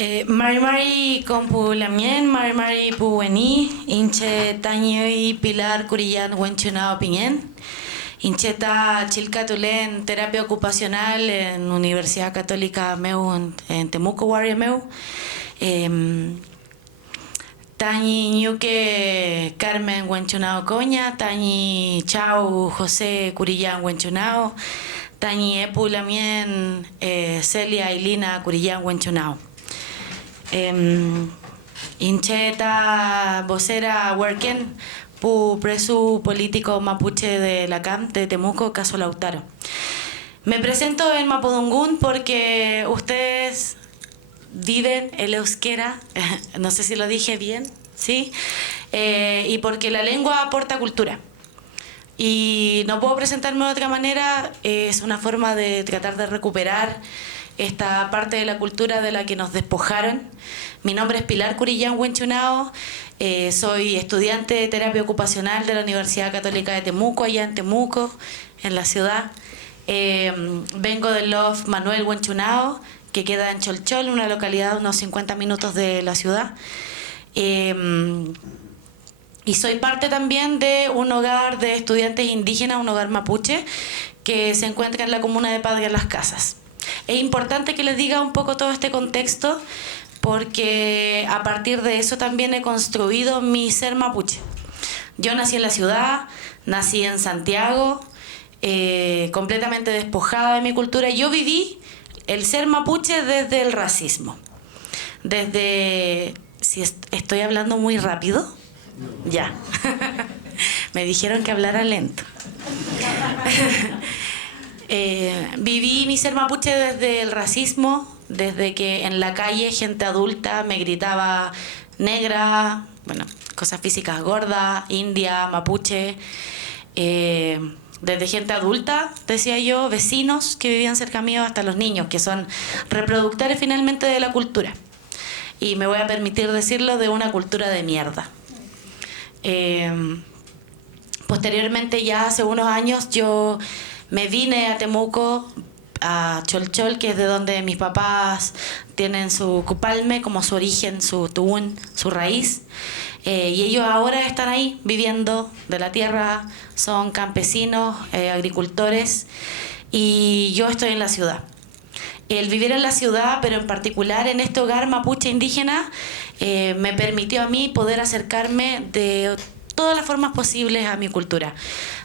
Mari kompu lamien, Mari puweni, inche taño y Pilar Curillán Huenchunao Piñén. Incheta Chilcatulen, terapia ocupacional en Universidad Católica Meu en Temuco, Guardia Meu. Tañi Ñuque Carmen Huenchunao Coña, Tañi Chau José Curillán Huenchunao, Tañi Epu Lamien Celia Ilina Curillán Huenchunao. Incheta vocera Huerquen pu preso político mapuche de la CAM de Temuco, Caso Lautaro. Me presento en Mapudungún porque ustedes viven el euskera, no sé si lo dije bien, ¿sí? Y porque la lengua aporta cultura. Y no puedo presentarme de otra manera, es una forma de tratar de recuperar esta parte de la cultura de la que nos despojaron. Mi nombre es Pilar Curillán Huenchunao, soy estudiante de terapia ocupacional de la Universidad Católica de Temuco, allá en Temuco, en la ciudad. Vengo del LOF Manuel Huenchunao, que queda en Cholchol, una localidad de unos 50 minutos de la ciudad. Y soy parte también de un hogar de estudiantes indígenas, un hogar mapuche, que se encuentra en la comuna de Padre Las Casas. Es importante que les diga un poco todo este contexto, porque a partir de eso también he construido mi ser mapuche. Yo nací en la ciudad, nací en Santiago, completamente despojada de mi cultura. Yo viví el ser mapuche desde el racismo. Desde... Si estoy hablando muy rápido, ya. Me dijeron que hablara lento. Viví mi ser mapuche desde el racismo, desde que en la calle gente adulta me gritaba negra, bueno, cosas físicas, gorda, india, mapuche. Desde gente adulta, decía yo, vecinos que vivían cerca mío, hasta los niños, que son reproductores finalmente de la cultura. Y me voy a permitir decirlo, de una cultura de mierda. Posteriormente, ya hace unos años, yo me vine a Temuco, a Cholchol, que es de donde mis papás tienen su cupalme, como su origen, su tubún, su raíz. Y ellos ahora están ahí, viviendo de la tierra, son campesinos, agricultores, y yo estoy en la ciudad. El vivir en la ciudad, pero en particular en este hogar mapuche indígena, me permitió a mí poder acercarme de todas las formas posibles a mi cultura.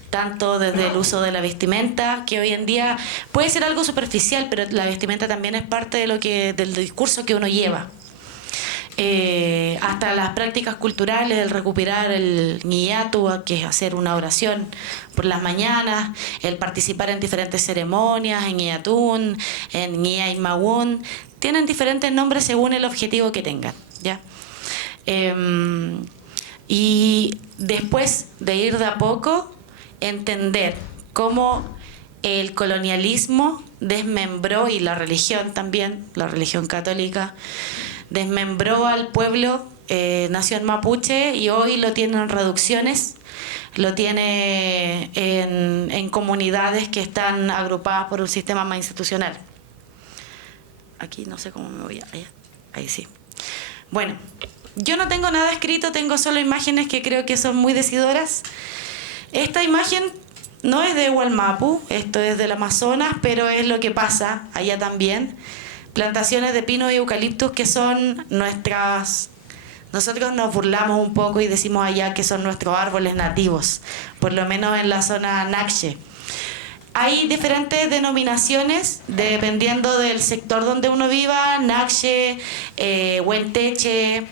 Tanto desde el uso de la vestimenta, que hoy en día puede ser algo superficial, pero la vestimenta también es parte de del discurso que uno lleva. Hasta las prácticas culturales, el recuperar el ñiyatu, que es hacer una oración por las mañanas, el participar en diferentes ceremonias, en ñiyatún, en ñiyaymawún, tienen diferentes nombres según el objetivo que tengan, ¿ya? Y después de ir de a poco, entender cómo el colonialismo desmembró, y la religión también, la religión católica, desmembró al pueblo, nació en mapuche y hoy lo tiene en reducciones, lo tiene en comunidades que están agrupadas por un sistema más institucional. Aquí no sé cómo me voy, ahí sí. Bueno, yo no tengo nada escrito, tengo solo imágenes que creo que son muy decidoras. Esta imagen no es de Hualmapu, esto es del Amazonas, pero es lo que pasa allá también. Plantaciones de pino y eucaliptus que son nuestras... Nosotros nos burlamos un poco y decimos allá que son nuestros árboles nativos, por lo menos en la zona Naxche. Hay diferentes denominaciones dependiendo del sector donde uno viva: Naxche, Huenteche,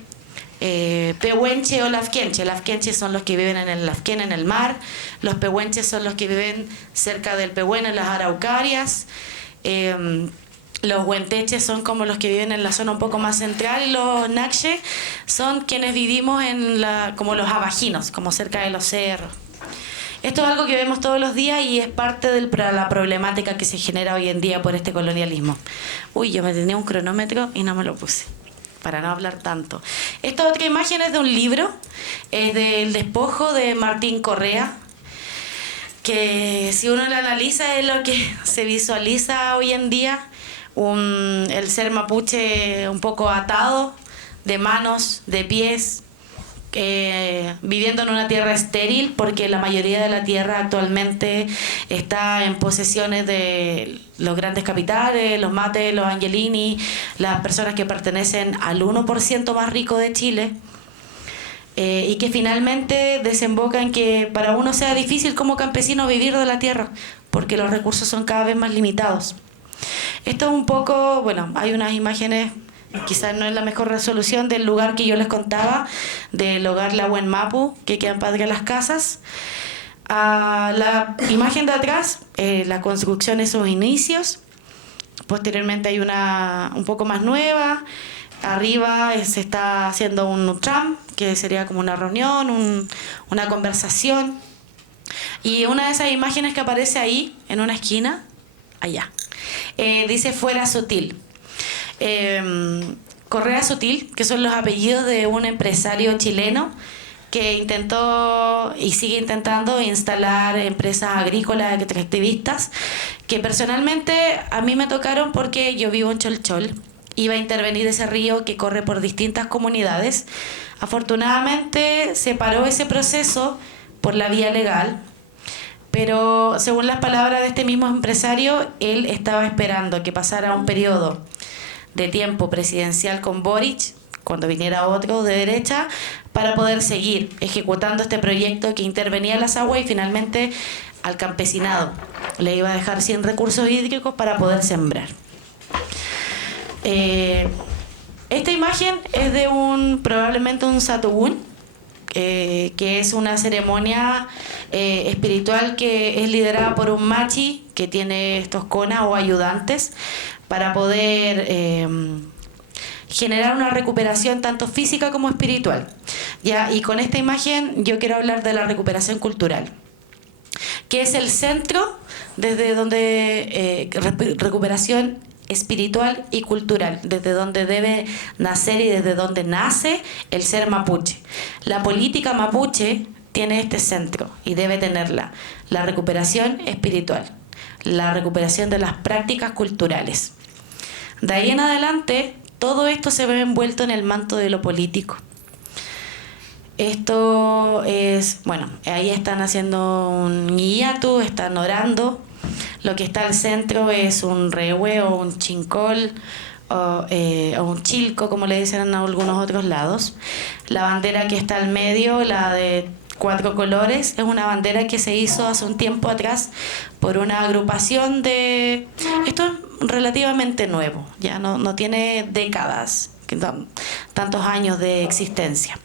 Pehuenche o Lafkenche. Lafkenche son los que viven en el Lafken, en el mar. Los pehuenches son los que viven cerca del Pehuen, en las araucarias. Los huenteches son como los que viven en la zona un poco más central, y los naxche son quienes vivimos como los abajinos, como cerca de los cerros. Esto es algo que vemos todos los días y es parte de la problemática que se genera hoy en día por este colonialismo. Uy, yo me tenía un cronómetro y no me lo puse, para no hablar tanto. Esta otra imagen es de un libro, es del Despojo de Martín Correa, que si uno lo analiza es lo que se visualiza hoy en día. el ser mapuche un poco atado de manos, de pies, viviendo en una tierra estéril, porque la mayoría de la tierra actualmente está en posesiones de los grandes capitales, los Mates, los Angelini, las personas que pertenecen al 1% más rico de Chile, y que finalmente desemboca en que para uno sea difícil como campesino vivir de la tierra, porque los recursos son cada vez más limitados. Esto es un poco, bueno, hay unas imágenes, quizás no es la mejor resolución del lugar que yo les contaba, del hogar La Buen Mapu, que queda en Padre Las Casas. La imagen de atrás, la construcción en sus inicios. Posteriormente hay una un poco más nueva. Arriba se está haciendo un tram, que sería como una reunión, una conversación. Y una de esas imágenes que aparece ahí, en una esquina, allá, dice Fuera Sutil. Correa Sutil, que son los apellidos de un empresario chileno que intentó y sigue intentando instalar empresas agrícolas extractivistas, que personalmente a mí me tocaron porque yo vivo en Cholchol. Iba a intervenir ese río que corre por distintas comunidades. Afortunadamente se paró ese proceso por la vía legal, pero según las palabras de este mismo empresario, él estaba esperando que pasara un periodo de tiempo presidencial con Boric, cuando viniera otro de derecha, para poder seguir ejecutando este proyecto que intervenía en las aguas y finalmente al campesinado le iba a dejar sin recursos hídricos para poder sembrar. Esta imagen es de probablemente un satugún, que es una ceremonia espiritual que es liderada por un machi que tiene estos conas o ayudantes para poder generar una recuperación tanto física como espiritual. ¿Ya? Y con esta imagen yo quiero hablar de la recuperación cultural, que es el centro desde donde recuperación espiritual y cultural, desde donde debe nacer y desde donde nace el ser mapuche. La política mapuche tiene este centro y debe tenerla: la recuperación espiritual, la recuperación de las prácticas culturales. De ahí en adelante, todo esto se ve envuelto en el manto de lo político. Esto es, bueno, ahí están haciendo un guillatu, están orando. Lo que está al centro es un rehue o un chincol o un chilco, como le dicen en algunos otros lados. La bandera que está al medio, la de 4 colores, es una bandera que se hizo hace un tiempo atrás por una agrupación de... Esto es relativamente nuevo, ya no tiene décadas, tantos años de existencia.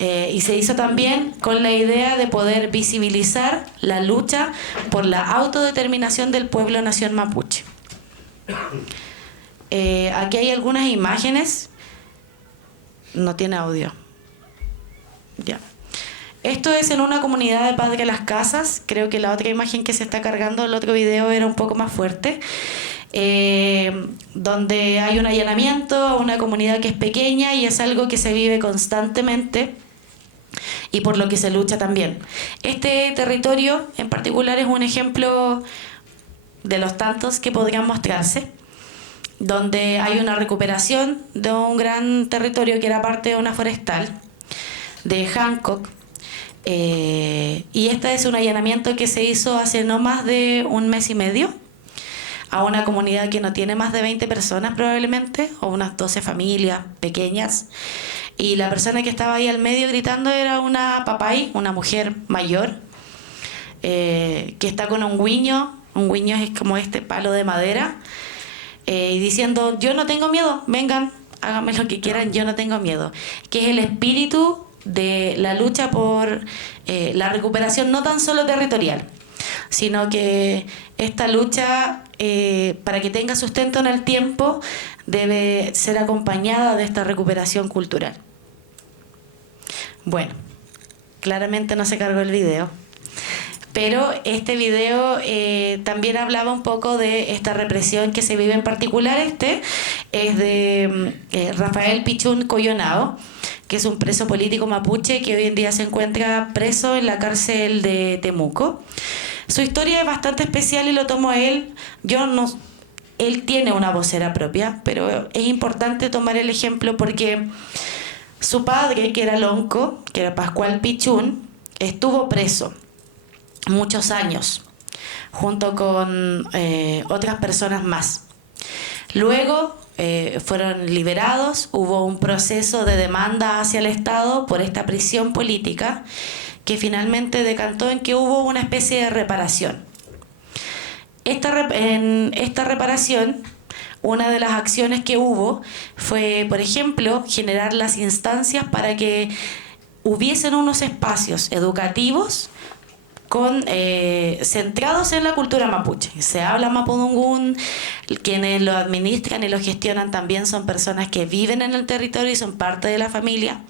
Y se hizo también con la idea de poder visibilizar la lucha por la autodeterminación del pueblo nación mapuche. Aquí hay algunas imágenes. No tiene audio. Ya. Esto es en una comunidad de Padre Las Casas. Creo que la otra imagen que se está cargando, el otro video, era un poco más fuerte. Donde hay un allanamiento a una comunidad que es pequeña y es algo que se vive constantemente y por lo que se lucha también. Este territorio en particular es un ejemplo de los tantos que podrían mostrarse, donde hay una recuperación de un gran territorio que era parte de una forestal de Hancock, y este es un allanamiento que se hizo hace no más de un mes y medio a una comunidad que no tiene más de 20 personas probablemente, o unas 12 familias pequeñas, y la persona que estaba ahí al medio gritando era una papay, una mujer mayor, que está con un guiño es como este palo de madera, y diciendo: yo no tengo miedo, vengan, háganme lo que quieran, yo no tengo miedo, que es el espíritu de la lucha por la recuperación no tan solo territorial, sino que esta lucha, para que tenga sustento en el tiempo, debe ser acompañada de esta recuperación cultural. Bueno, claramente no se cargó el video, pero este video también hablaba un poco de esta represión que se vive. En particular este es de Rafael Pichún Coyonao, que es un preso político mapuche que hoy en día se encuentra preso en la cárcel de Temuco. Su historia es bastante especial y lo tomo a él. Yo él tiene una vocera propia, pero es importante tomar el ejemplo porque su padre, que era lonco, que era Pascual Pichún, estuvo preso muchos años, junto con otras personas más. Luego fueron liberados, hubo un proceso de demanda hacia el Estado por esta prisión política que finalmente decantó en que hubo una especie de reparación. En esta reparación, una de las acciones que hubo fue, por ejemplo, generar las instancias para que hubiesen unos espacios educativos centrados en la cultura mapuche. Se habla mapudungún, quienes lo administran y lo gestionan también son personas que viven en el territorio y son parte de la familia.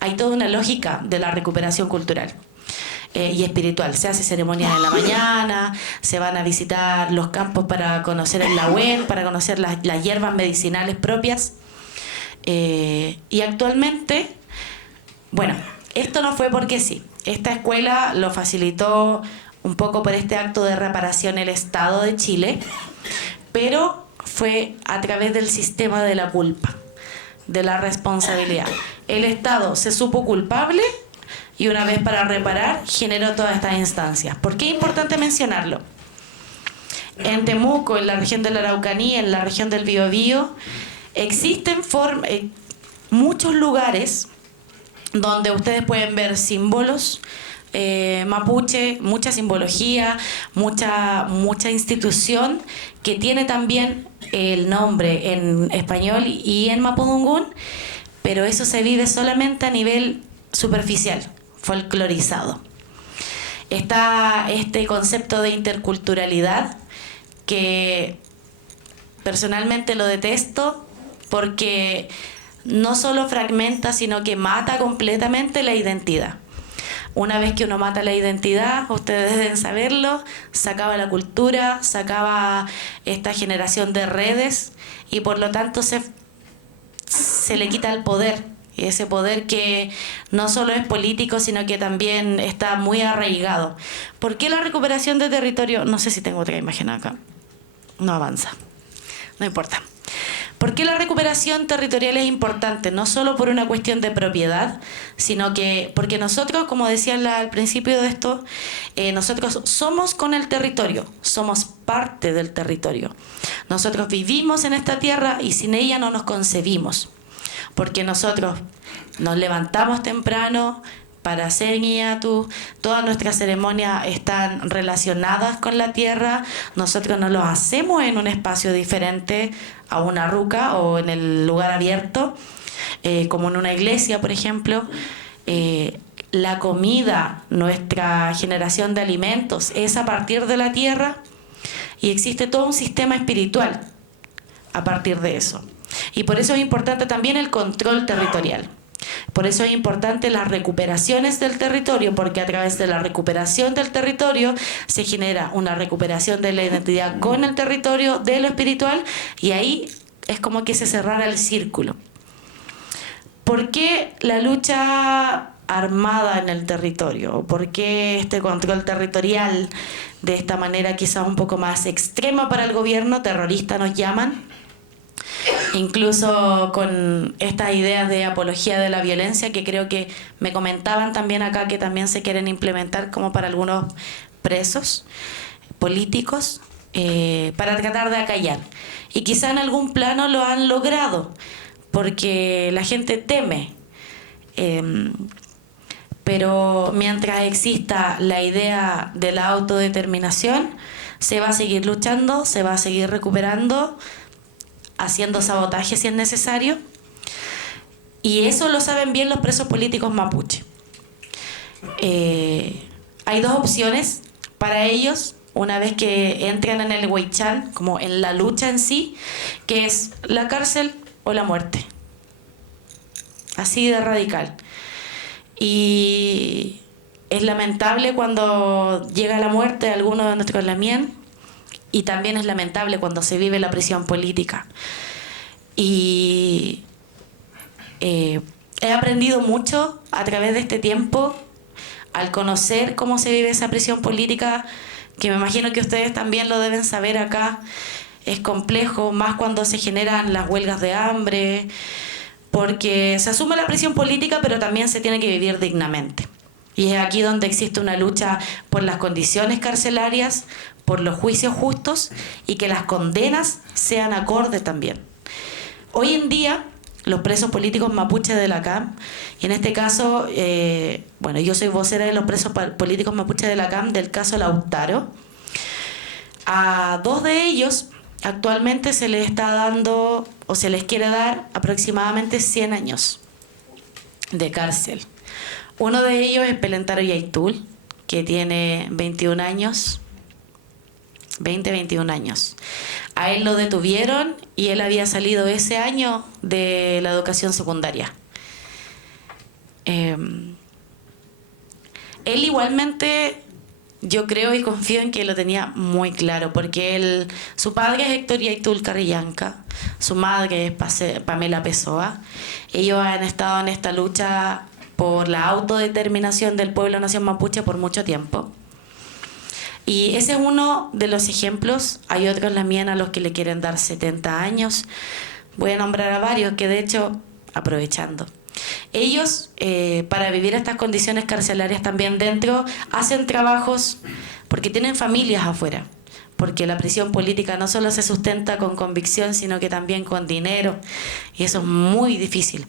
Hay toda una lógica de la recuperación cultural y espiritual. Se hace ceremonias en la mañana, se van a visitar los campos para conocer el lahuén, para conocer las hierbas medicinales propias. Y actualmente, bueno, esto no fue porque sí. Esta escuela lo facilitó un poco por este acto de reparación el Estado de Chile, pero fue a través del sistema de la culpa, de la responsabilidad. El Estado se supo culpable y una vez para reparar generó todas estas instancias. ¿Por qué es importante mencionarlo? En Temuco, en la región de la Araucanía, en la región del Biobío, existen muchos lugares donde ustedes pueden ver símbolos mapuche, mucha simbología, mucha institución que tiene también el nombre en español y en mapudungún, pero eso se vive solamente a nivel superficial, folclorizado. Está este concepto de interculturalidad que personalmente lo detesto porque no solo fragmenta, sino que mata completamente la identidad. Una vez que uno mata la identidad, ustedes deben saberlo, se acaba la cultura, se acaba esta generación de redes y por lo tanto se le quita el poder. Y ese poder que no solo es político, sino que también está muy arraigado. ¿Por qué la recuperación de territorio? No sé si tengo otra imagen acá. No avanza. No importa. ¿Por qué la recuperación territorial es importante? No solo por una cuestión de propiedad, sino que porque nosotros, como decía al principio de esto, nosotros somos con el territorio, somos parte del territorio. Nosotros vivimos en esta tierra y sin ella no nos concebimos, porque nosotros nos levantamos temprano para hacer ñiatu, todas nuestras ceremonias están relacionadas con la tierra, nosotros no lo hacemos en un espacio diferente a una ruca o en el lugar abierto, como en una iglesia, por ejemplo. La comida, nuestra generación de alimentos es a partir de la tierra y existe todo un sistema espiritual a partir de eso. Y por eso es importante también el control territorial. Por eso es importante las recuperaciones del territorio, porque a través de la recuperación del territorio se genera una recuperación de la identidad con el territorio, de lo espiritual, y ahí es como que se cerrara el círculo. ¿Por qué la lucha armada en el territorio? ¿Por qué este control territorial de esta manera quizás un poco más extrema para el gobierno, terrorista nos llaman? Incluso con estas ideas de apología de la violencia que creo que me comentaban también acá que también se quieren implementar como para algunos presos políticos para tratar de acallar. Y quizá en algún plano lo han logrado porque la gente teme. Pero mientras exista la idea de la autodeterminación, se va a seguir luchando, se va a seguir recuperando, haciendo sabotaje si es necesario, y eso lo saben bien los presos políticos mapuche. Hay dos opciones para ellos una vez que entran en el Huaychán, como en la lucha en sí, que es la cárcel o la muerte, así de radical. Y es lamentable cuando llega la muerte de alguno de nuestros lamien. Y también es lamentable cuando se vive la prisión política. Y he aprendido mucho a través de este tiempo al conocer cómo se vive esa prisión política, que me imagino que ustedes también lo deben saber acá. es complejo, más cuando se generan las huelgas de hambre, porque se asume la prisión política, pero también se tiene que vivir dignamente. Y es aquí donde existe una lucha por las condiciones carcelarias, por los juicios justos y que las condenas sean acordes también. Hoy en día, los presos políticos mapuches de la CAM, y en este caso, bueno, yo soy vocera de los presos políticos mapuches de la CAM del caso Lautaro. A 2 de ellos actualmente se les está dando, o se les quiere dar, aproximadamente 100 años de cárcel. Uno de ellos es Pelentaro Yaitul, que tiene 21 años, 21 años. A él lo detuvieron y él había salido ese año de la educación secundaria. Él igualmente, yo creo y confío en que lo tenía muy claro, porque su padre es Héctor Yaitul Carrillanca, su madre es Pamela Pessoa. Ellos han estado en esta lucha por la autodeterminación del pueblo nación mapuche por mucho tiempo. Y ese es uno de los ejemplos. Hay otros en la mía a los que le quieren dar 70 años. Voy a nombrar a varios que, de hecho, aprovechando, ellos, para vivir estas condiciones carcelarias también dentro, hacen trabajos porque tienen familias afuera. Porque la prisión política no solo se sustenta con convicción, sino que también con dinero. Y eso es muy difícil.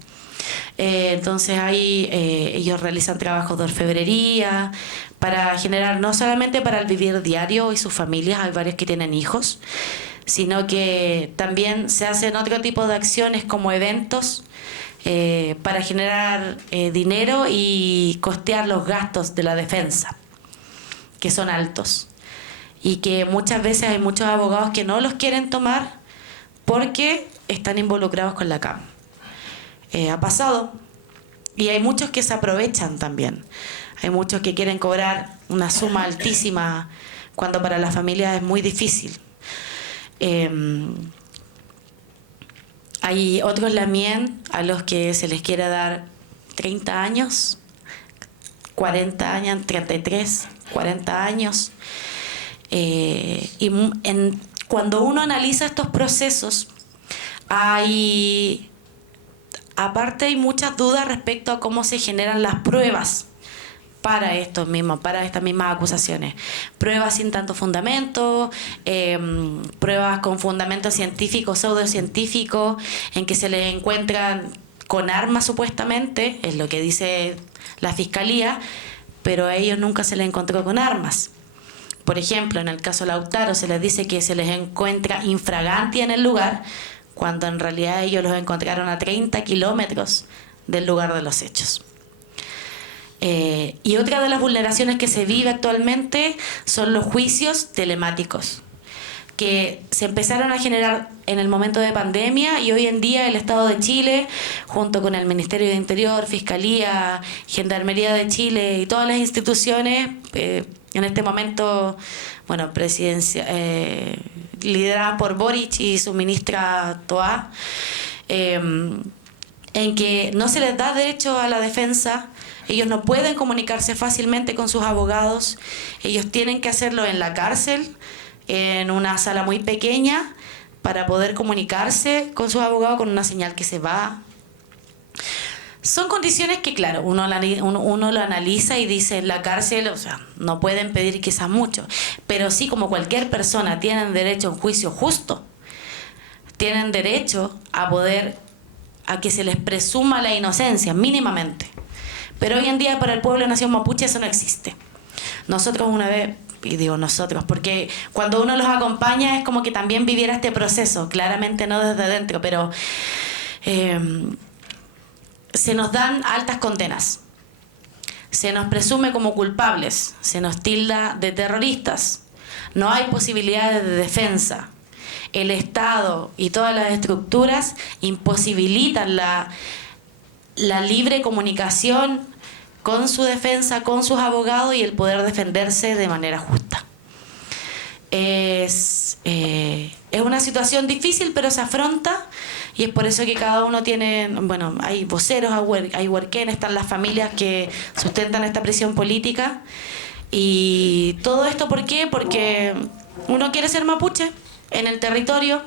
Entonces ahí ellos realizan trabajos de orfebrería para generar, no solamente para el vivir diario y sus familias, hay varios que tienen hijos, sino que también se hacen otro tipo de acciones como eventos para generar dinero y costear los gastos de la defensa, que son altos y que muchas veces hay muchos abogados que no los quieren tomar porque están involucrados con la CAM. Ha pasado, y hay muchos que se aprovechan también. Hay muchos que quieren cobrar una suma altísima cuando para la familia es muy difícil. Hay otros lamien a los que se les quiere dar 30 años, 40 años, 33, 40 años. Cuando uno analiza estos procesos, aparte hay muchas dudas respecto a cómo se generan las pruebas para estas mismas acusaciones. Pruebas sin tanto fundamento, pruebas con fundamento científico, pseudocientífico, en que se les encuentran con armas supuestamente, es lo que dice la fiscalía, pero a ellos nunca se les encontró con armas. Por ejemplo, en el caso Lautaro se les dice que se les encuentra infraganti en el lugar, cuando en realidad ellos los encontraron a 30 kilómetros del lugar de los hechos. Y otra de las vulneraciones que se vive actualmente son los juicios telemáticos, que se empezaron a generar en el momento de pandemia, y hoy en día el Estado de Chile, junto con el Ministerio de Interior, Fiscalía, Gendarmería de Chile y todas las instituciones, en este momento, bueno, liderada por Boric y su ministra Toá, en que no se les da derecho a la defensa. Ellos no pueden comunicarse fácilmente con sus abogados, ellos tienen que hacerlo en la cárcel, en una sala muy pequeña, para poder comunicarse con sus abogados con una señal que se va. Son condiciones que, claro, uno lo analiza y dice, en la cárcel, o sea, no pueden pedir quizás mucho, pero sí, como cualquier persona, tienen derecho a un juicio justo, tienen derecho a que se les presuma la inocencia, mínimamente. Pero hoy en día para el pueblo de Nación Mapuche eso no existe. Nosotros una vez, y digo nosotros, porque cuando uno los acompaña es como que también viviera este proceso, claramente no desde dentro, pero se nos dan altas condenas, se nos presume como culpables, se nos tilda de terroristas, no hay posibilidades de defensa. El Estado y todas las estructuras imposibilitan la libre comunicación con su defensa, con sus abogados, y el poder defenderse de manera justa. Es una situación difícil, pero se afronta, y es por eso que cada uno tiene, bueno, hay voceros, hay huarquén, están las familias que sustentan esta prisión política. Y todo esto, ¿por qué? Porque uno quiere ser mapuche, en el territorio,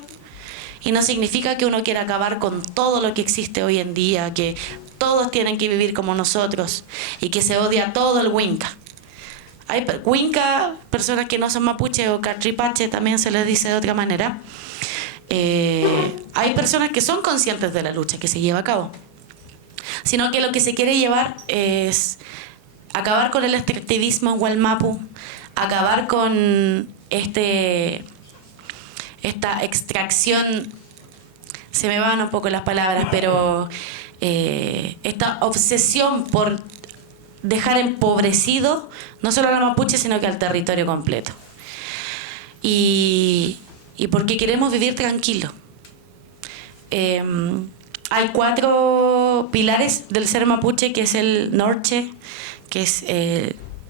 y no significa que uno quiera acabar con todo lo que existe hoy en día, que todos tienen que vivir como nosotros y que se odia todo el Winca. Hay Winca, personas que no son mapuche o catripache, también se les dice de otra manera. Hay personas que son conscientes de la lucha que se lleva a cabo, sino que lo que se quiere llevar es acabar con el extractivismo en Wallmapu, acabar con esta extracción, se me van un poco las palabras, pero esta obsesión por dejar empobrecido no solo a la mapuche, sino que al territorio completo. Y porque queremos vivir tranquilo. Hay 4 pilares del ser mapuche, que es el norche, que es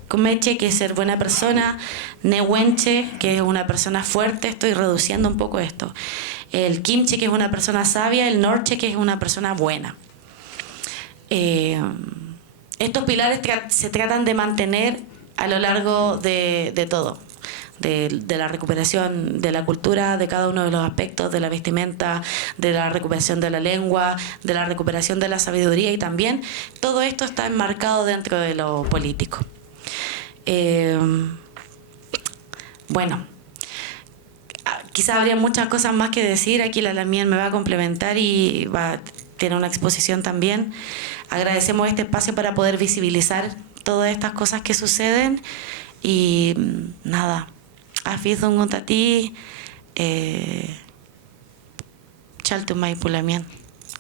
comeche, que es ser buena persona, nehuenche, que es una persona fuerte, estoy reduciendo un poco esto, el quimche, que es una persona sabia, el norche, que es una persona buena. Estos pilares se tratan de mantener a lo largo de todo, de la recuperación de la cultura, de cada uno de los aspectos, de la vestimenta, de la recuperación de la lengua, de la recuperación de la sabiduría, y también todo esto está enmarcado dentro de lo político. Bueno, quizás habría muchas cosas más que decir. Aquí la Lamien me va a complementar y tiene una exposición también. Agradecemos este espacio para poder visibilizar todas estas cosas que suceden y nada. Afidun Guntati, Chaltumay Pulamien.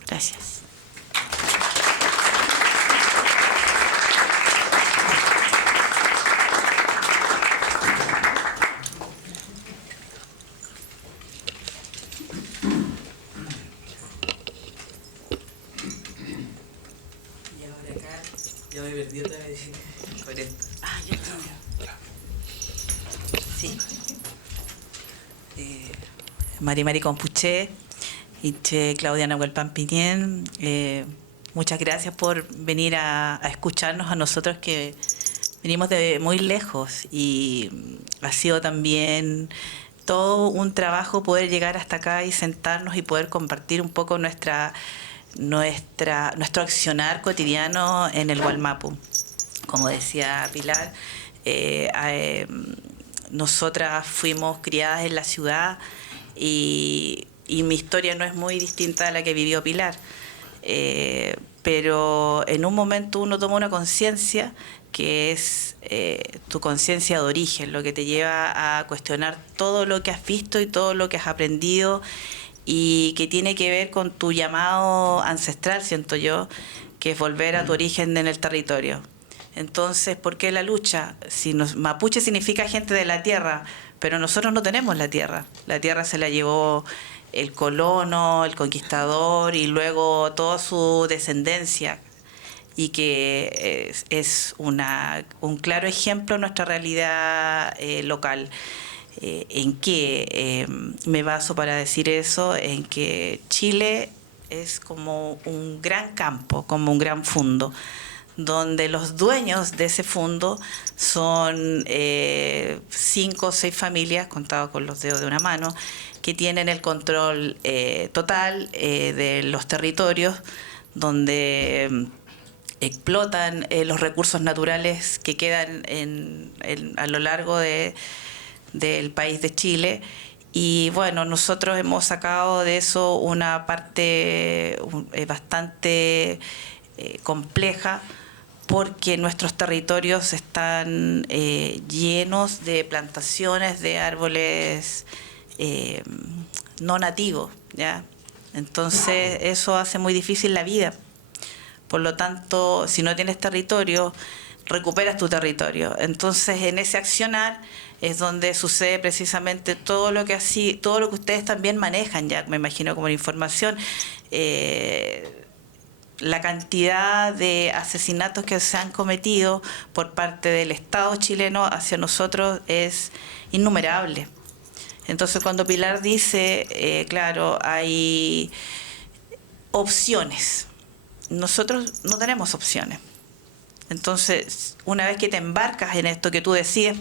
Gracias. Y ahora acá, yo me perdí otra vez con esto. Yo también. Sí. Mari Compuché, Inche Claudia Nahuelpan Piñén, muchas gracias por venir a escucharnos a nosotros, que venimos de muy lejos, y ha sido también todo un trabajo poder llegar hasta acá y sentarnos y poder compartir un poco nuestro accionar cotidiano en el Wallmapu. Como decía Pilar, nosotras fuimos criadas en la ciudad y mi historia no es muy distinta a la que vivió Pilar. Pero en un momento uno toma una conciencia que es tu conciencia de origen, lo que te lleva a cuestionar todo lo que has visto y todo lo que has aprendido, y que tiene que ver con tu llamado ancestral, siento yo, que es volver a tu origen en el territorio. Entonces, ¿por qué la lucha? Mapuche significa gente de la tierra, pero nosotros no tenemos la tierra. La tierra se la llevó el colono, el conquistador y luego toda su descendencia, y que es un claro ejemplo de nuestra realidad local. ¿En qué me baso para decir eso? En que Chile es como un gran campo, como un gran fondo, donde los dueños de ese fondo son 5 o 6 familias, contados con los dedos de una mano, que tienen el control total de los territorios, donde explotan los recursos naturales que quedan a lo largo del país de Chile. Y bueno, nosotros hemos sacado de eso una parte bastante compleja, porque nuestros territorios están llenos de plantaciones de árboles no nativos, ¿ya? Entonces eso hace muy difícil la vida. Por lo tanto, si no tienes territorio, recuperas tu territorio. Entonces, en ese accionar es donde sucede precisamente todo lo que ustedes también manejan, ya me imagino, como la información. La cantidad de asesinatos que se han cometido por parte del Estado chileno hacia nosotros es innumerable. Entonces, cuando Pilar dice, claro, hay opciones, nosotros no tenemos opciones. Entonces, una vez que te embarcas en esto, que tú decides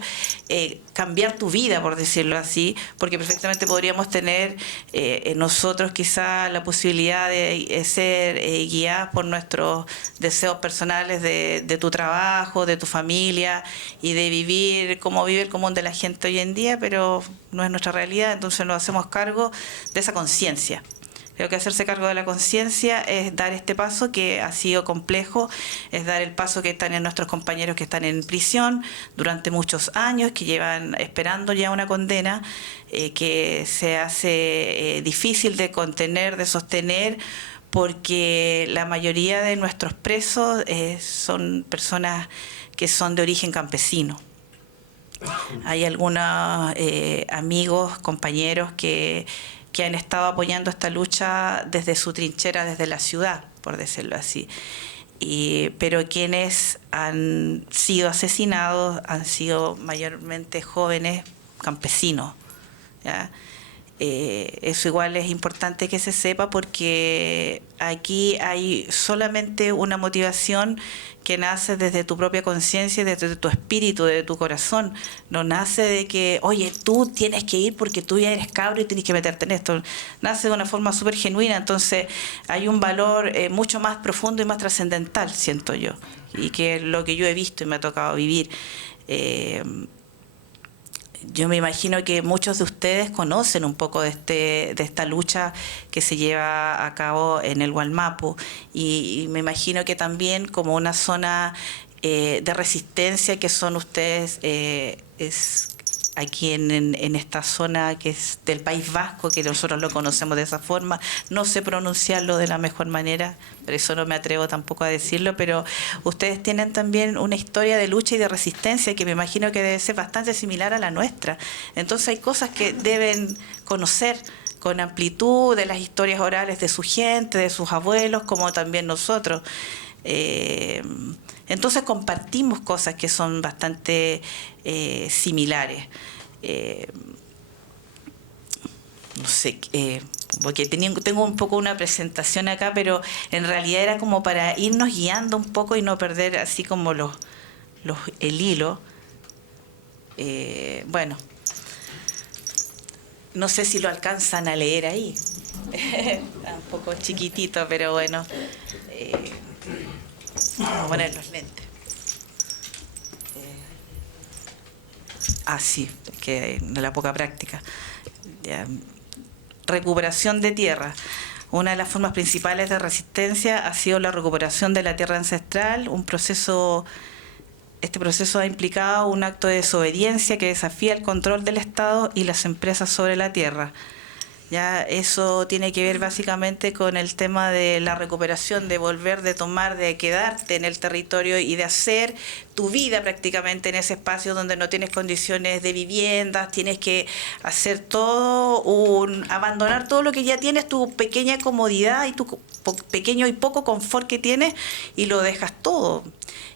cambiar tu vida, por decirlo así, porque perfectamente podríamos tener nosotros quizá la posibilidad de ser guiadas por nuestros deseos personales de tu trabajo, de tu familia y de vivir como vive el común de la gente hoy en día, pero no es nuestra realidad, entonces nos hacemos cargo de esa conciencia. Creo que hacerse cargo de la conciencia es dar este paso que ha sido complejo, es dar el paso que están en nuestros compañeros que están en prisión durante muchos años, que llevan esperando ya una condena, que se hace difícil de contener, de sostener, porque la mayoría de nuestros presos son personas que son de origen campesino. Hay algunos amigos, compañeros que han estado apoyando esta lucha desde su trinchera, desde la ciudad, por decirlo así. Pero quienes han sido asesinados han sido mayormente jóvenes campesinos, ¿ya? Eso igual es importante que se sepa porque aquí hay solamente una motivación que nace desde tu propia conciencia, desde tu espíritu, de tu corazón. No nace de que, oye, tú tienes que ir porque tú ya eres cabro y tienes que meterte en esto. Nace de una forma súper genuina, entonces hay un valor mucho más profundo y más trascendental, siento yo, y que es lo que yo he visto y me ha tocado vivir. Yo me imagino que muchos de ustedes conocen un poco de esta lucha que se lleva a cabo en el Wallmapu y me imagino que también como una zona de resistencia que son ustedes es aquí en esta zona que es del País Vasco, que nosotros lo conocemos de esa forma. No sé pronunciarlo de la mejor manera, por eso no me atrevo tampoco a decirlo, pero ustedes tienen también una historia de lucha y de resistencia que me imagino que debe ser bastante similar a la nuestra. Entonces hay cosas que deben conocer con amplitud de las historias orales de su gente, de sus abuelos, como también nosotros. Entonces compartimos cosas que son bastante similares. No sé, porque tengo un poco una presentación acá, pero en realidad era como para irnos guiando un poco y no perder así como el hilo. Bueno, no sé si lo alcanzan a leer ahí. Está un poco chiquitito, pero bueno. Vamos a poner los lentes. Sí, que de la poca práctica. Ya. Recuperación de tierra. Una de las formas principales de resistencia ha sido la recuperación de la tierra ancestral, este proceso ha implicado un acto de desobediencia que desafía el control del Estado y las empresas sobre la tierra. Ya eso tiene que ver básicamente con el tema de la recuperación, de volver, de tomar, de quedarte en el territorio y de hacer tu vida prácticamente en ese espacio donde no tienes condiciones de viviendas, tienes que hacer abandonar todo lo que ya tienes, tu pequeña comodidad y tu pequeño y poco confort que tienes y lo dejas todo.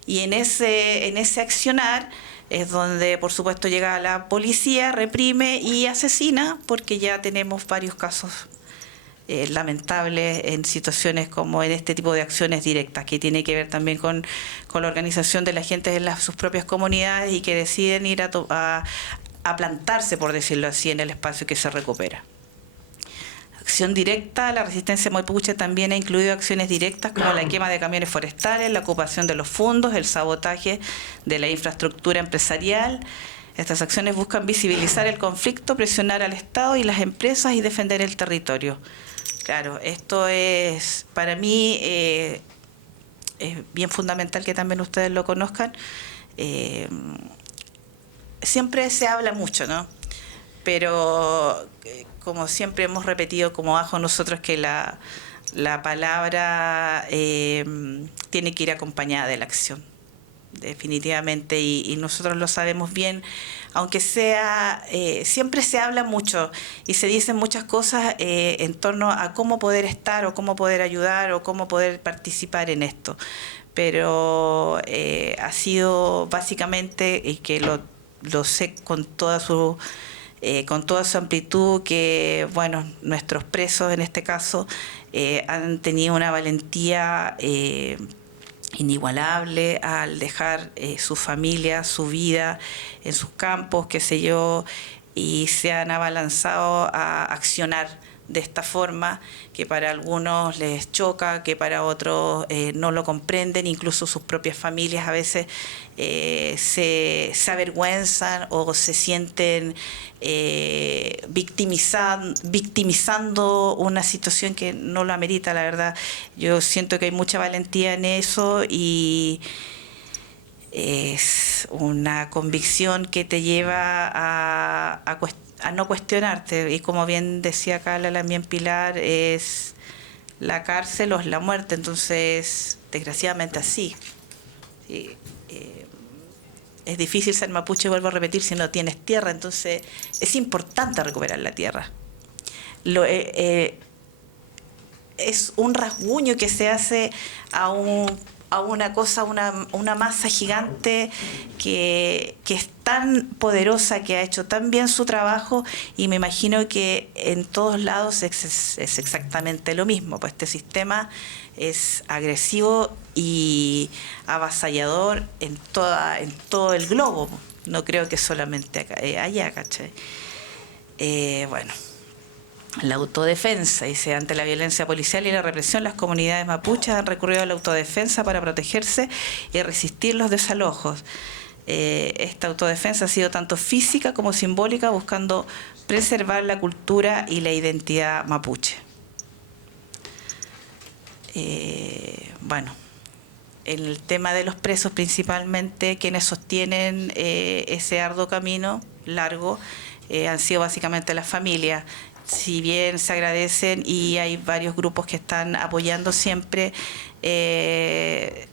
Y en ese accionar es donde, por supuesto, llega la policía, reprime y asesina, porque ya tenemos varios casos lamentables en situaciones como en este tipo de acciones directas, que tiene que ver también con la organización de la gente en sus propias comunidades y que deciden ir a plantarse, por decirlo así, en el espacio que se recupera. Acción directa, la resistencia mapuche también ha incluido acciones directas como la quema de camiones forestales, la ocupación de los fondos, el sabotaje de la infraestructura empresarial. Estas acciones buscan visibilizar el conflicto, presionar al Estado y las empresas y defender el territorio. Claro, esto es, para mí, es bien fundamental que también ustedes lo conozcan. Siempre se habla mucho, ¿no? Pero como siempre hemos repetido como ajo nosotros que la palabra tiene que ir acompañada de la acción, definitivamente, y nosotros lo sabemos bien, aunque sea, siempre se habla mucho y se dicen muchas cosas en torno a cómo poder estar o cómo poder ayudar o cómo poder participar en esto, pero ha sido básicamente, y que lo sé con toda su amplitud, que bueno, nuestros presos en este caso han tenido una valentía inigualable al dejar su familia, su vida en sus campos, qué sé yo, y se han abalanzado a accionar de esta forma, que para algunos les choca, que para otros no lo comprenden, incluso sus propias familias a veces se avergüenzan o se sienten victimizando una situación que no lo amerita, la verdad. Yo siento que hay mucha valentía en eso y es una convicción que te lleva a no cuestionarte. Y como bien decía acá la Lamien Pilar, es la cárcel o es la muerte. Entonces, desgraciadamente así. Sí, es difícil ser mapuche, vuelvo a repetir, si no tienes tierra. Entonces, es importante recuperar la tierra. Es un rasguño que se hace a una cosa, una masa gigante que es tan poderosa, que ha hecho tan bien su trabajo, y me imagino que en todos lados es exactamente lo mismo. Pues este sistema es agresivo y avasallador en todo el globo. No creo que solamente acá, allá, ¿cachai? Bueno. La autodefensa, dice, ante la violencia policial y la represión, las comunidades mapuches han recurrido a la autodefensa para protegerse y resistir los desalojos. Esta autodefensa ha sido tanto física como simbólica, buscando preservar la cultura y la identidad mapuche. Bueno, en el tema de los presos, principalmente quienes sostienen ese arduo camino largo han sido básicamente las familias. Si bien se agradecen y hay varios grupos que están apoyando siempre, se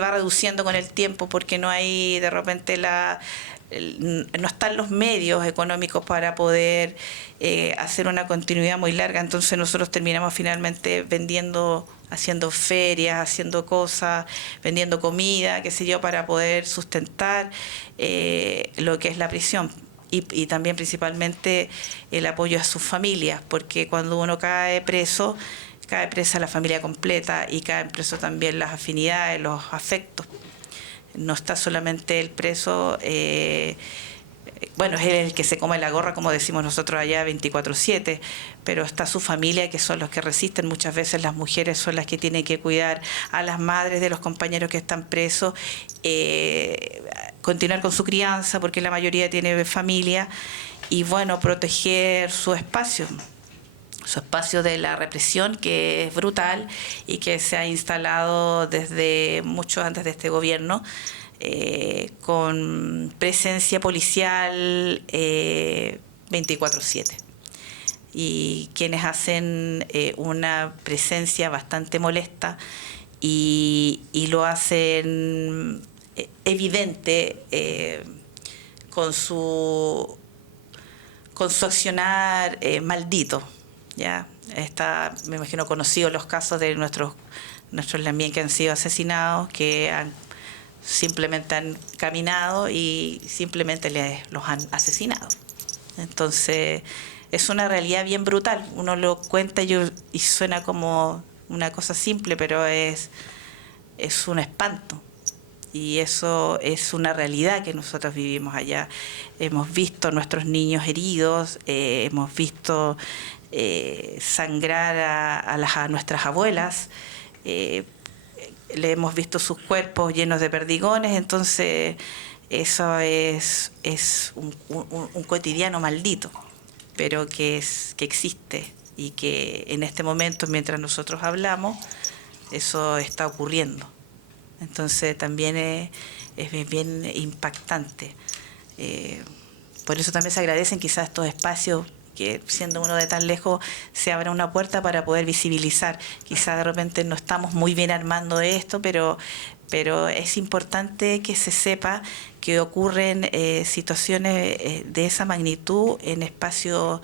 va reduciendo con el tiempo porque no hay de repente no están los medios económicos para poder hacer una continuidad muy larga. Entonces nosotros terminamos finalmente vendiendo, haciendo ferias, haciendo cosas, vendiendo comida, qué sé yo, para poder sustentar lo que es la prisión. Y también principalmente el apoyo a sus familias, porque cuando uno cae presa la familia completa, y caen preso también las afinidades, los afectos. No está solamente el preso, bueno, es el que se come la gorra, como decimos nosotros allá, 24/7, pero está su familia, que son los que resisten. Muchas veces las mujeres son las que tienen que cuidar a las madres de los compañeros que están presos, continuar con su crianza, porque la mayoría tiene familia, y bueno, proteger su espacio de la represión, que es brutal y que se ha instalado desde mucho antes de este gobierno, con presencia policial 24/7. Y quienes hacen una presencia bastante molesta y lo hacen evidente con su accionar maldito. Ya me imagino conocidos los casos de nuestros lamien que han sido asesinados, que simplemente han caminado y simplemente los han asesinado. Entonces es una realidad bien brutal. Uno lo cuenta y suena como una cosa simple, pero es un espanto. Y eso es una realidad que nosotros vivimos allá. Hemos visto nuestros niños heridos, hemos visto sangrar a nuestras abuelas, le hemos visto sus cuerpos llenos de perdigones. Entonces eso es un cotidiano maldito, pero que existe, y que en este momento, mientras nosotros hablamos, eso está ocurriendo. Entonces también es bien impactante. Por eso también se agradecen quizás estos espacios, que siendo uno de tan lejos se abra una puerta para poder visibilizar. Quizás de repente no estamos muy bien armando esto, pero es importante que se sepa que ocurren situaciones de esa magnitud en espacios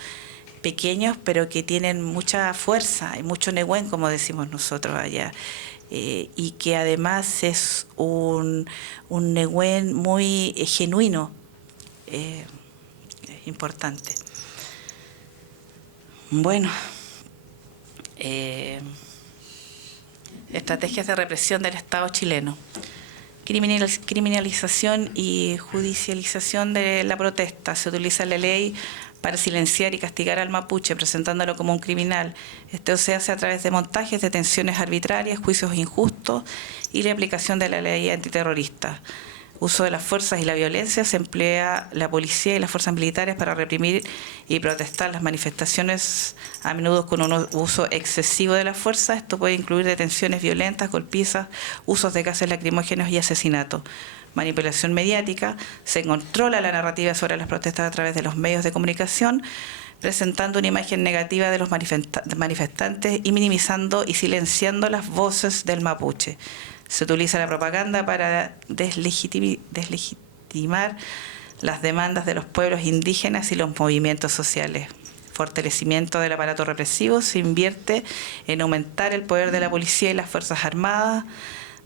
pequeños, pero que tienen mucha fuerza y mucho negüen, como decimos nosotros allá. Y que además es un negüen muy genuino, importante. Bueno, Estrategias de represión del Estado chileno. Criminalización y judicialización de la protesta. Se utiliza la ley para silenciar y castigar al mapuche, presentándolo como un criminal. Esto se hace a través de montajes, detenciones arbitrarias, juicios injustos y la aplicación de la ley antiterrorista. Uso de las fuerzas y la violencia. Se emplea la policía y las fuerzas militares para reprimir y protestar las manifestaciones, a menudo con un uso excesivo de la fuerza. Esto puede incluir detenciones violentas, golpizas, usos de gases lacrimógenos y asesinatos. Manipulación mediática. Se controla la narrativa sobre las protestas a través de los medios de comunicación, presentando una imagen negativa de los manifestantes y minimizando y silenciando las voces del mapuche. Se utiliza la propaganda para deslegitimar las demandas de los pueblos indígenas y los movimientos sociales. Fortalecimiento del aparato represivo. Se invierte en aumentar el poder de la policía y las Fuerzas Armadas,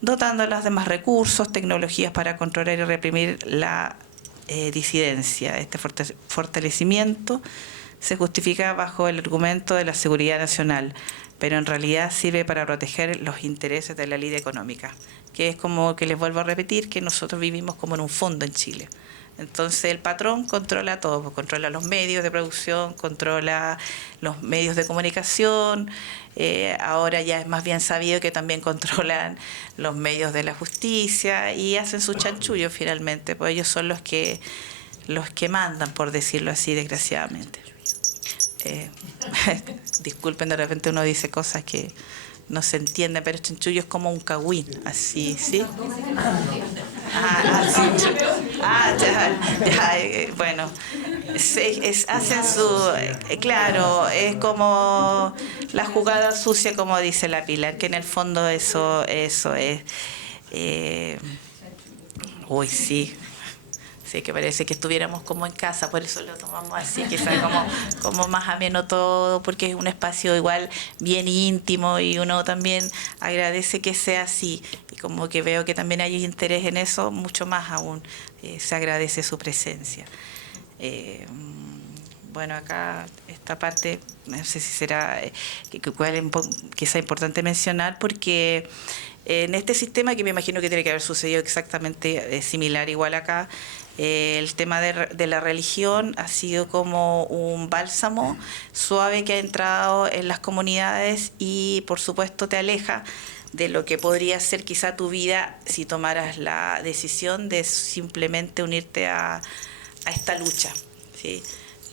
dotándolas de más recursos, tecnologías para controlar y reprimir la disidencia. Este fortalecimiento se justifica bajo el argumento de la seguridad nacional, pero en realidad sirve para proteger los intereses de la élite económica, que es como que les vuelvo a repetir que nosotros vivimos como en un fondo en Chile. Entonces el patrón controla todo, controla los medios de producción, controla los medios de comunicación, ahora ya es más bien sabido que también controlan los medios de la justicia y hacen su chanchullo finalmente, pues ellos son los que mandan, por decirlo así, desgraciadamente. Disculpen, de repente uno dice cosas que no se entienden, pero chanchullo es como un cagüín, así, ¿sí? Bueno, hacen su, claro, es como la jugada sucia, como dice la Pilar, que en el fondo eso es, uy, sí. Sí, que parece que estuviéramos como en casa, por eso lo tomamos así, que sea como más ameno todo, porque es un espacio igual bien íntimo y uno también agradece que sea así. Y como que veo que también hay interés en eso, mucho más aún se agradece su presencia. Bueno, acá esta parte, no sé si será quizá importante mencionar, porque en este sistema, que me imagino que tiene que haber sucedido exactamente similar igual acá, el tema de la religión ha sido como un bálsamo suave que ha entrado en las comunidades y por supuesto te aleja de lo que podría ser quizá tu vida si tomaras la decisión de simplemente unirte a esta lucha, ¿sí?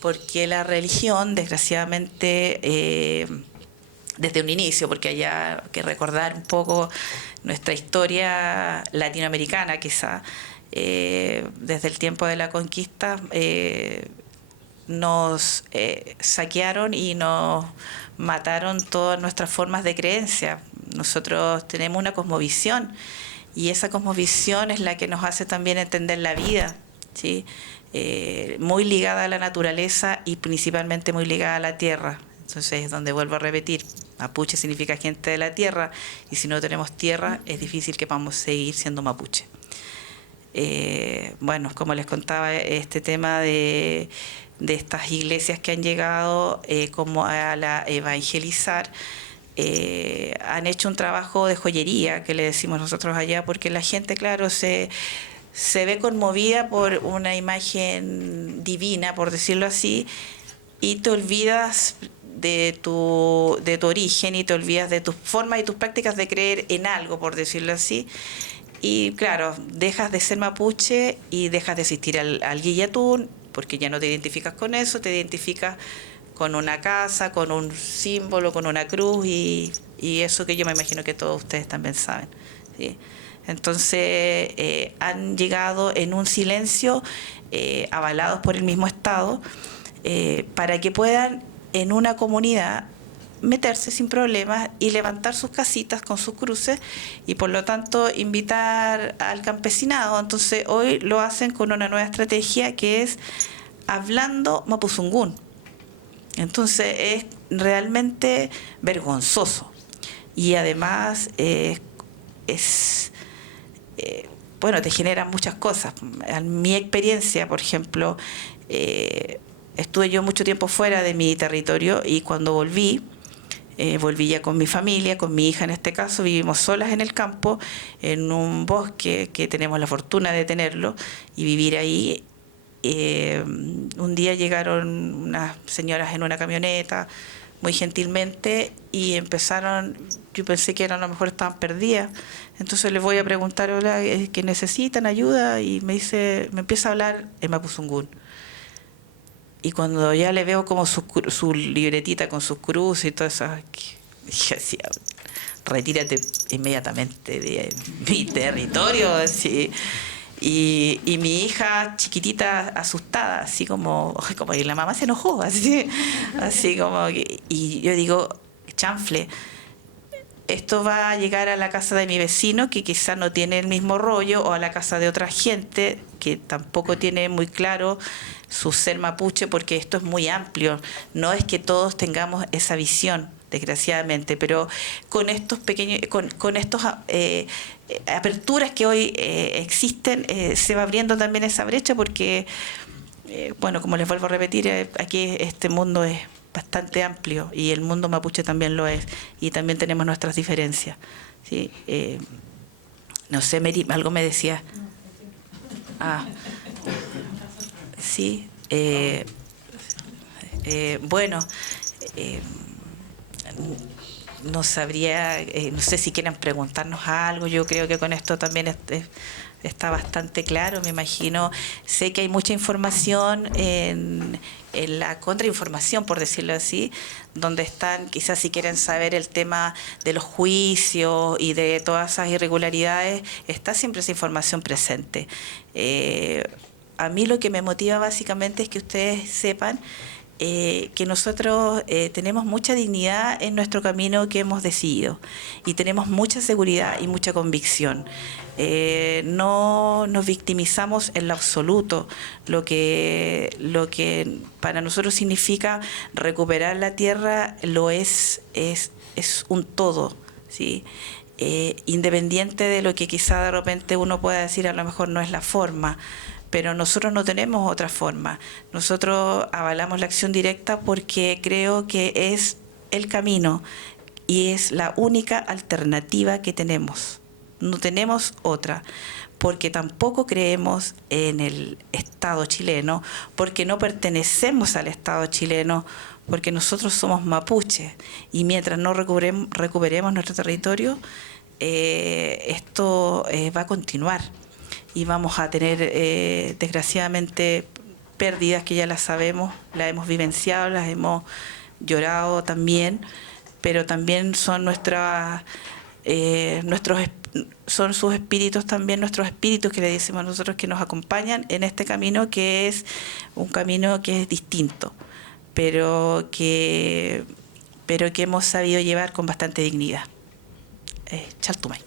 Porque la religión, desgraciadamente, desde un inicio, porque hay que recordar un poco nuestra historia latinoamericana quizá, desde el tiempo de la conquista nos saquearon y nos mataron todas nuestras formas de creencia. Nosotros tenemos una cosmovisión y esa cosmovisión es la que nos hace también entender la vida, ¿sí? Muy ligada a la naturaleza y principalmente muy ligada a la tierra. Entonces es donde vuelvo a repetir, mapuche significa gente de la tierra y si no tenemos tierra es difícil que podamos seguir siendo mapuche. Bueno, como les contaba, este tema de estas iglesias que han llegado como a la evangelizar, han hecho un trabajo de joyería, que le decimos nosotros allá, porque la gente, claro, se ve conmovida por una imagen divina, por decirlo así, y te olvidas de tu origen y te olvidas de tus formas y tus prácticas de creer en algo, por decirlo así. Y claro, dejas de ser mapuche y dejas de asistir al guillatún, porque ya no te identificas con eso, te identificas con una casa, con un símbolo, con una cruz y eso que yo me imagino que todos ustedes también saben, ¿sí? Entonces han llegado en un silencio, avalados por el mismo Estado, para que puedan en una comunidad meterse sin problemas y levantar sus casitas con sus cruces y por lo tanto invitar al campesinado. Entonces hoy lo hacen con una nueva estrategia que es hablando mapuzungún. Entonces es realmente vergonzoso y además bueno, te generan muchas cosas. En mi experiencia, por ejemplo, estuve yo mucho tiempo fuera de mi territorio y cuando volví, volví ya con mi familia, con mi hija en este caso, vivimos solas en el campo, en un bosque que tenemos la fortuna de tenerlo y vivir ahí. Un día llegaron unas señoras en una camioneta muy gentilmente y empezaron, yo pensé que a lo mejor estaban perdidas, entonces les voy a preguntar, hola, que necesitan ayuda, y me empieza a hablar en mapuzungún. Y cuando ya le veo como su libretita con sus cruces y todo eso, yo decía, retírate inmediatamente de mi territorio, así. Y mi hija chiquitita asustada, así como y la mamá se enojó, así como y yo digo, chanfle, esto va a llegar a la casa de mi vecino que quizás no tiene el mismo rollo, o a la casa de otra gente que tampoco tiene muy claro su ser mapuche, porque esto es muy amplio, no es que todos tengamos esa visión, desgraciadamente, pero con estos pequeños, con estos aperturas que hoy existen, se va abriendo también esa brecha, porque bueno, como les vuelvo a repetir, aquí este mundo es bastante amplio y el mundo mapuche también lo es, y también tenemos nuestras diferencias, ¿sí? No sé, Mary, algo me decía. Sí, bueno, no sabría, no sé si quieren preguntarnos algo. Yo creo que con esto también está bastante claro, me imagino. Sé que hay mucha información en la contrainformación, por decirlo así, donde están, quizás si quieren saber el tema de los juicios y de todas esas irregularidades, está siempre esa información presente. A mí lo que me motiva básicamente es que ustedes sepan que nosotros tenemos mucha dignidad en nuestro camino que hemos decidido, y tenemos mucha seguridad y mucha convicción. No nos victimizamos en lo absoluto. Lo que para nosotros significa recuperar la tierra es un todo, ¿sí? Independiente de lo que quizá de repente uno pueda decir, a lo mejor no es la forma, pero nosotros no tenemos otra forma. Nosotros avalamos la acción directa porque creo que es el camino y es la única alternativa que tenemos. No tenemos otra, porque tampoco creemos en el Estado chileno, porque no pertenecemos al Estado chileno, porque nosotros somos mapuches, y mientras no recuperemos nuestro territorio, esto va a continuar. Y vamos a tener, desgraciadamente, pérdidas que ya las sabemos, las hemos vivenciado, las hemos llorado también, pero también son son sus espíritus también, nuestros espíritus, que le decimos a nosotros, que nos acompañan en este camino, que es un camino que es distinto, pero que hemos sabido llevar con bastante dignidad. Chaltumay.